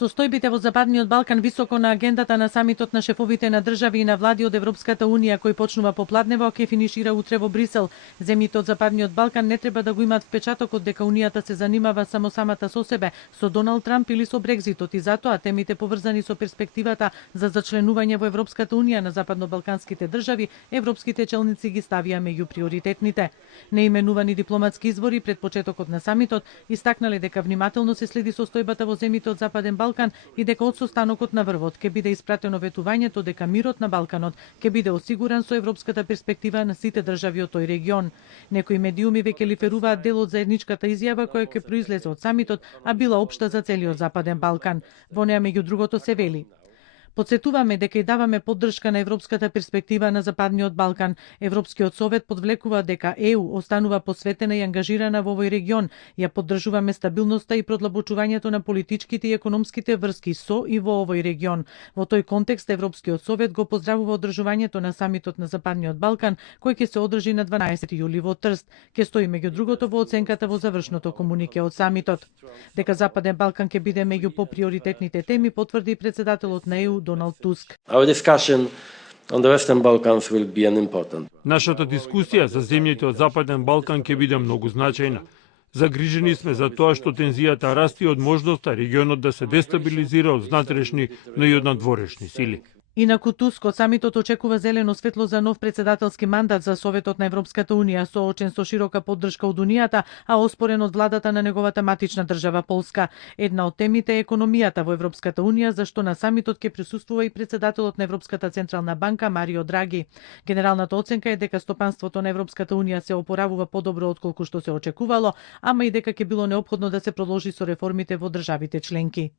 Состојбите во Западниот Балкан високо на агендата на самитот на шефовите на држави и на влади од Европската Унија, кој почнува попладнево, а ќе финишира утре во Брисел. Земјите од Западниот Балкан не треба да го имаат впечатокот дека Унијата се занимава само самата со себе, со Доналд Трамп или со Брекзитот, и затоа темите поврзани со перспективата за зачленување во Европската Унија на западнобалканските држави, европските челници ги ставија меѓу приоритетните. Неименувани дипломатски извори пред почетокот на самитот истакнале дека внимателно се следи состојбата во земјите од Западен Балкан и дека од состанокот на врвот ќе биде испратено ветувањето дека мирот на Балканот ќе биде осигуран со европската перспектива на сите држави од тој регион. Некои медиуми веќе лиферуваат дел од заедничката изјава која ќе произлезе од самитот, а била општа за целиот Западен Балкан. Во неа меѓу другото се вели: Потсетуваме дека и даваме поддршка на европската перспектива на Западниот Балкан. Европскиот совет подвлекува дека ЕУ останува посветена и ангажирана во овој регион. Ја поддржуваме стабилноста и продлабочувањето на политичките и економските врски со и во овој регион. Во тој контекст Европскиот совет го поздравува одржувањето на самитот на Западниот Балкан, кој ќе се одржи на 12 јули во Трст. Ќе стои меѓу другото во оценката во завршното комунике од самитот. Дека Западен Балкан ќе биде меѓу поприоритетните теми потврди председателот на ЕУ Доналд Туск. Нашата дискусија за земјите од Западен Балкан ќе биде многу значајна. Загрижени сме за тоа што тензијата расте од можноста регионот да се дестабилизира од внатрешни, но и од надворешни сили. Инаку Туск од самитот очекува зелено светло за нов председателски мандат за Советот на Европската Унија, соочен со широка поддршка од Унијата, а оспорен од владата на неговата матична држава Полска. Една од темите е економијата во Европската Унија, зашто на самитот ќе присуствува и председателот на Европската централна банка Марио Драги. Генералната оценка е дека стопанството на Европската Унија се опоравува подобро отколку што се очекувало, ама и дека ќе било неопходно да се продолжи со реформите во државите членки.